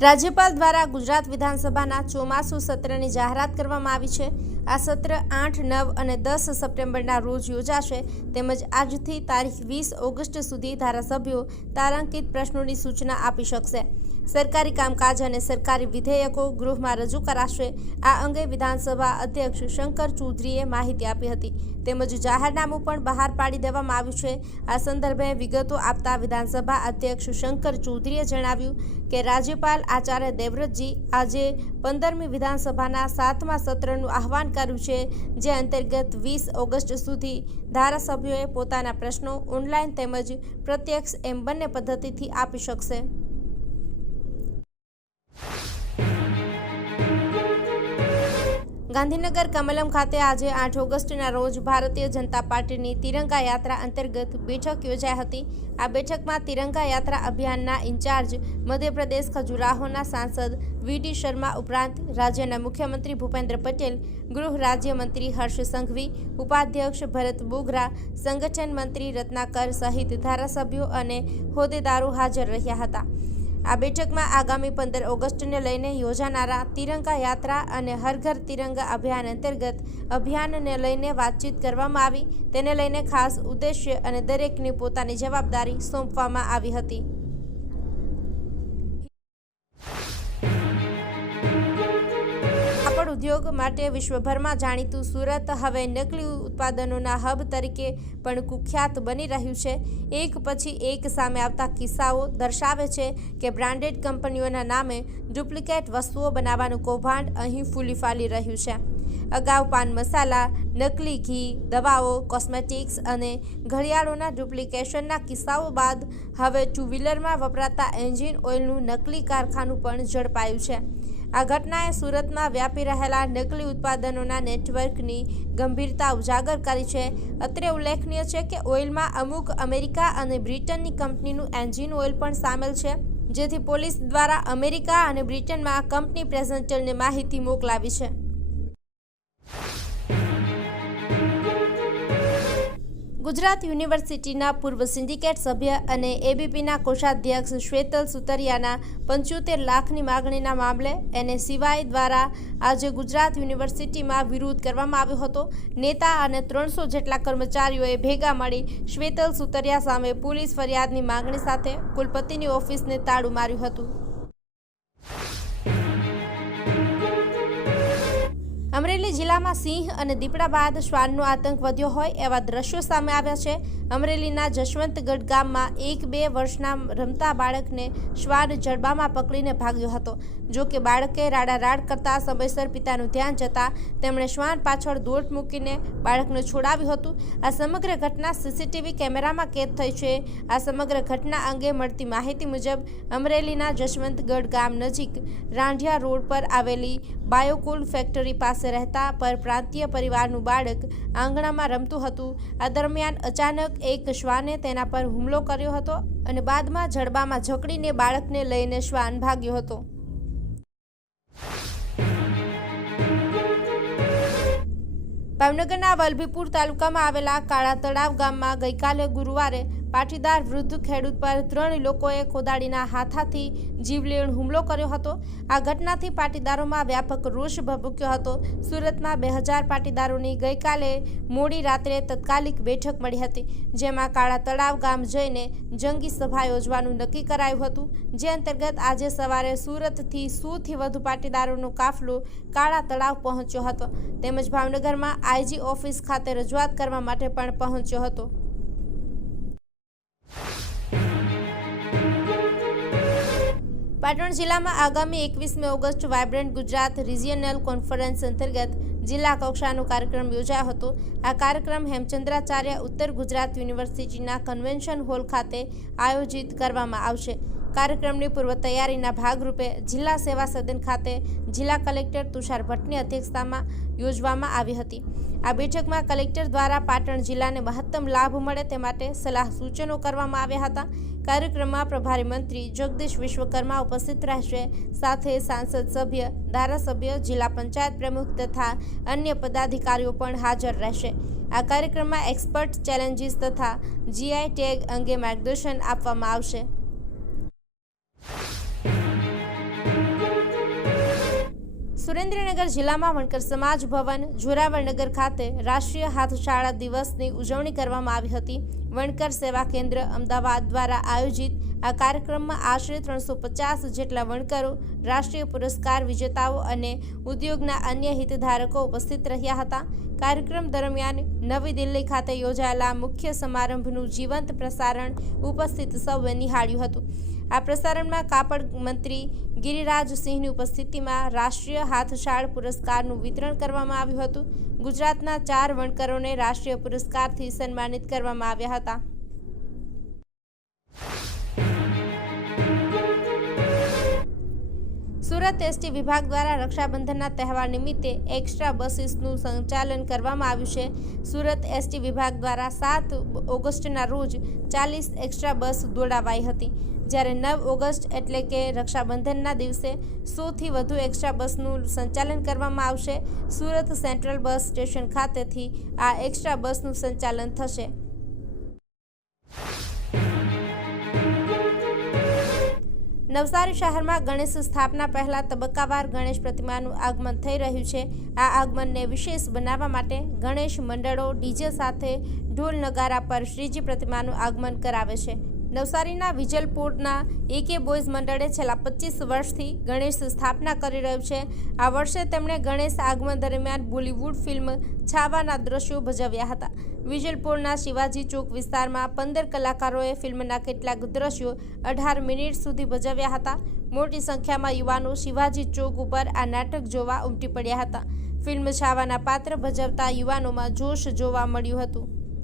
રાજ્યપાલ દ્વારા ગુજરાત વિધાનસભાના ચોમાસુ સત્રની જાહેરાત કરવામાં આવી છે. આ સત્ર આઠ, નવ અને દસ સપ્ટેમ્બરના રોજ યોજાશે. તેમજ આજથી તારીખ વીસ ઓગસ્ટ સુધી ધારાસભ્યો તારાંકિત પ્રશ્નોની સૂચના આપી શકશે. સરકારી કામકાજ અને સરકારી વિધેયકો ગૃહમાં રજૂ કરાશે. આ અંગે વિધાનસભા અધ્યક્ષ શંકર ચૌધરીએ માહિતી આપી હતી. તેમજ જાહેરનામું પણ બહાર પાડી દેવામાં આવ્યું છે. આ સંદર્ભે વિગતો આપતા વિધાનસભા અધ્યક્ષ શંકર ચૌધરીએ જણાવ્યું કે, રાજ્યપાલ આચાર્ય દેવવ્રતજી આજે પંદરમી વિધાનસભાના સાતમા સત્રનું આહવાન કર્યું છે, જે અંતર્ગત વીસ ઓગસ્ટ સુધી ધારાસભ્યોએ પોતાના પ્રશ્નો ઓનલાઈન તેમજ પ્રત્યક્ષ એમ બંને પદ્ધતિથી આપી શકશે. ગાંધીનગર કમલમ ખાતે આજે આઠ ઓગસ્ટના રોજ ભારતીય જનતા પાર્ટીની તિરંગા યાત્રા અંતર્ગત બેઠક યોજાઈ હતી. આ બેઠકમાં તિરંગા યાત્રા અભિયાનના ઇન્ચાર્જ મધ્યપ્રદેશ ખજુરાહોના સાંસદ વી ડી શર્મા ઉપરાંત રાજ્યના મુખ્યમંત્રી ભૂપેન્દ્ર પટેલ, ગૃહ રાજ્યમંત્રી હર્ષ સંઘવી, ઉપાધ્યક્ષ ભરત બોગરા, સંગઠન મંત્રી રત્નાકર સહિત ધારાસભ્યો અને હોદ્દેદારો હાજર રહ્યા હતા. આ બેઠકમાં આગામી પંદર ઓગસ્ટને લઈને યોજાનારા તિરંગા યાત્રા અને હર ઘર તિરંગા અભિયાન અંતર્ગત અભિયાનને લઈને વાતચીત કરવામાં આવી. તેને લઈને ખાસ ઉદ્દેશ્ય અને દરેકની પોતાની જવાબદારી સોંપવામાં આવી હતી. ઉદ્યોગ માટે વિશ્વભરમાં જાણીતું સુરત હવે નકલી ઉત્પાદનોના હબ તરીકે પણ કુખ્યાત બની રહ્યું છે. એક પછી એક સામે આવતા કિસ્સાઓ દર્શાવે છે કે બ્રાન્ડેડ કંપનીઓના નામે ડુપ્લિકેટ વસ્તુઓ બનાવવાનું કૌભાંડ અહીં ફૂલી ફાલી રહ્યું છે. અગાઉ પાન મસાલા, નકલી ઘી, દવાઓ, કોસ્મેટિક્સ અને ઘડિયાળોના ડુપ્લિકેશનના કિસ્સાઓ બાદ હવે ટુ વ્હીલરમાં વપરાતા એન્જિન ઓઇલનું નકલી કારખાનું પણ ઝડપાયું છે. આ ઘટનાએ સુરતમાં વ્યાપી રહેલા નકલી ઉત્પાદનોના નેટવર્કની ગંભીરતા ઉજાગર કરી છે. અત્રે ઉલ્લેખનીય છે કે ઓઇલમાં અમુક અમેરિકા અને બ્રિટનની કંપનીનું એન્જિન ઓઇલ પણ સામેલ છે, જેથી પોલીસ દ્વારા અમેરિકા અને બ્રિટનમાં કંપની પ્રેઝન્ટલને માહિતી મોકલાવી છે. ગુજરાત યુનિવર્સિટીના પૂર્વ સિન્ડિકેટ સભ્ય અને એબીપીના કોષાધ્યક્ષ શ્વેતલ સુતરિયાના પંચોતેર લાખની માગણીના મામલે એને સિવાય દ્વારા આજે ગુજરાત યુનિવર્સિટીમાં વિરોધ કરવામાં આવ્યો હતો. નેતા અને ત્રણસો જેટલા કર્મચારીઓએ ભેગા મળી શ્વેતલ સુતરિયા સામે પોલીસ ફરિયાદની માગણી સાથે કુલપતિની ઓફિસને તાળું માર્યું હતું. અમરેલી જિલ્લામાં સિંહ અને દીપડા બાદ શ્વાનનો આતંક વધ્યો હોય એવા દ્રશ્યો સામે આવ્યા છે. અમરેલીના જશવંતગઢ ગામમાં એક બે વર્ષના રમતા બાળકને શ્વાન જડબામાં પકડીને ભાગ્યો હતો. જો કે બાળકે રાડારાડ કરતા સમયસર પિતાનું ધ્યાન જતાં તેમણે શ્વાન પાછળ દોટ મૂકીને બાળકને છોડાવ્યું હતું. આ સમગ્ર ઘટના સીસીટીવી કેમેરામાં કેદ થઈ છે. આ સમગ્ર ઘટના અંગે મળતી માહિતી મુજબ અમરેલીના જશવંતગઢ ગામ નજીક રાંઢિયા રોડ પર આવેલી બાયોકુલ ફેક્ટરી પાસે રહેતા પરપ્રાંતીય પરિવારનું બાળક આંગણામાં રમતું હતું. આ દરમિયાન અચાનક એક શ્વાને તેના પર હુમલો કર્યો હતો અને બાદમાં જડબામાં જકડીને બાળકને લઈને શ્વાન ભાગ્યો હતો. ભાવનગરના વલભીપુર તાલુકામાં આવેલા કાળા તળાવ ગામમાં ગઈકાલે ગુરુવારે પાટીદાર વૃદ્ધ ખેડૂત પર ત્રણ લોકોએ કોદાળીના હાથાથી જીવલેણ હુમલો કર્યો હતો. આ ઘટનાથી પાટીદારોમાં વ્યાપક રોષ ભભૂક્યો હતો. સુરતમાં બે હજાર પાટીદારોની ગઈકાલે મોડી રાત્રે તત્કાલિક બેઠક મળી હતી, જેમાં કાળા તળાવ ગામ જઈને જંગી સભા યોજવાનું નક્કી કરાયું હતું. જે અંતર્ગત આજે સવારે સુરતથી સોથી વધુ પાટીદારોનો કાફલો કાળા તળાવ પહોંચ્યો હતો. તેમજ ભાવનગરમાં આઈજી ઓફિસ ખાતે રજૂઆત કરવા માટે પણ પહોંચ્યો હતો. પાટણ જિલ્લામાં આગામી એકવીસમી August vibrant Gujarat regional conference અંતર્ગત જિલ્લા કક્ષાનો કાર્યક્રમ યોજાયો હતો. આ કાર્યક્રમ હેમચંદ્રાચાર્ય ઉત્તર ગુજરાત યુનિવર્સિટીના કન્વેન્શન હોલ ખાતે આયોજિત કરવામાં આવશે. કાર્યક્રમની પૂર્વ તૈયારીના ભાગરૂપે જિલ્લા સેવા સદન ખાતે જિલ્લા કલેક્ટર તુષાર ભટ્ટની અધ્યક્ષતામાં યોજવામાં આવી હતી. આ બેઠકમાં કલેક્ટર દ્વારા પાટણ જિલ્લાને મહત્તમ લાભ મળે તે માટે સલાહ સૂચનો કરવામાં આવ્યા હતા. કાર્યક્રમમાં પ્રભારી મંત્રી જગદીશ વિશ્વકર્મા ઉપસ્થિત રહેશે. સાથે સાંસદ સભ્ય, ધારાસભ્ય, જિલ્લા પંચાયત પ્રમુખ તથા અન્ય પદાધિકારીઓ પણ હાજર રહેશે. આ કાર્યક્રમમાં એક્સપર્ટ ચેલેન્જીસ તથા જીઆઈ ટેગ અંગે માર્ગદર્શન આપવામાં આવશે. સુરેન્દ્રનગર જિલ્લામાં વણકર સમાજ ભવન જોરાવરનગર ખાતે રાષ્ટ્રીય હાથશાળા દિવસની ઉજવણી કરવામાં આવી હતી. વણકર સેવા કેન્દ્ર અમદાવાદ દ્વારા આયોજિત આ કાર્યક્રમમાં આશરે ત્રણસો પચાસ જેટલા વણકરો, રાષ્ટ્રીય પુરસ્કાર વિજેતાઓ અને ઉદ્યોગના અન્ય હિતધારકો ઉપસ્થિત રહ્યા હતા. કાર્યક્રમ દરમિયાન નવી દિલ્હી ખાતે યોજાયેલા મુખ્ય સમારંભનું જીવંત પ્રસારણ ઉપસ્થિત સૌએ નિહાળ્યું હતું. આ પ્રસારણમાં કાપડ મંત્રી ગિરિરાજસિંહની ઉપસ્થિતિમાં રાષ્ટ્રીય હાથશાળ પુરસ્કારનું વિતરણ કરવામાં આવ્યું હતું. ગુજરાતના ચાર વણકરોને રાષ્ટ્રીય પુરસ્કારથી સન્માનિત કરવામાં આવ્યા હતા. સુરત એસટી વિભાગ દ્વારા રક્ષાબંધનના તહેવાર નિમિત્તે એક્સ્ટ્રા બસીસનું સંચાલન કરવામાં આવ્યું છે. સુરત એસટી વિભાગ દ્વારા સાત ઓગસ્ટના રોજ ચાલીસ એક્સ્ટ્રા બસ દોડાવાઈ હતી. જ્યારે નવ ઓગસ્ટ એટલે કે રક્ષાબંધનના દિવસે સોથી વધુ એક્સ્ટ્રા બસનું સંચાલન કરવામાં આવશે. સુરત સેન્ટ્રલ બસ સ્ટેશન ખાતેથી આ એક્સ્ટ્રા બસનું સંચાલન થશે. નવસારી શહેરમાં ગણેશ સ્થાપના પહેલા તબક્કાવાર ગણેશ પ્રતિમાનું આગમન થઈ રહ્યું છે. આ આગમનને વિશેષ બનાવવા માટે ગણેશ મંડળો, ડીજે સાથે ઢોલ નગારા પર શ્રીજી પ્રતિમાનું આગમન કરાવે છે. નવસારીના વિજલપુરના એકે બોયઝ મંડળે છેલ્લા પચીસ વર્ષથી ગણેશ સ્થાપના કરી રહ્યું છે. આ વર્ષે તેમણે ગણેશ આગમન દરમિયાન બોલિવૂડ ફિલ્મ છાવાના દ્રશ્યો ભજવ્યા હતા. વિજલપુરના શિવાજી ચોક વિસ્તારમાં પંદર કલાકારોએ ફિલ્મના કેટલાક દ્રશ્યો અઢાર મિનિટ સુધી ભજવ્યા હતા. મોટી સંખ્યામાં યુવાનો શિવાજી ચોક ઉપર આ નાટક જોવા ઉમટી પડ્યા હતા. ફિલ્મ છાવાના પાત્ર ભજવતા યુવાનોમાં જોશ જોવા મળ્યું હતું.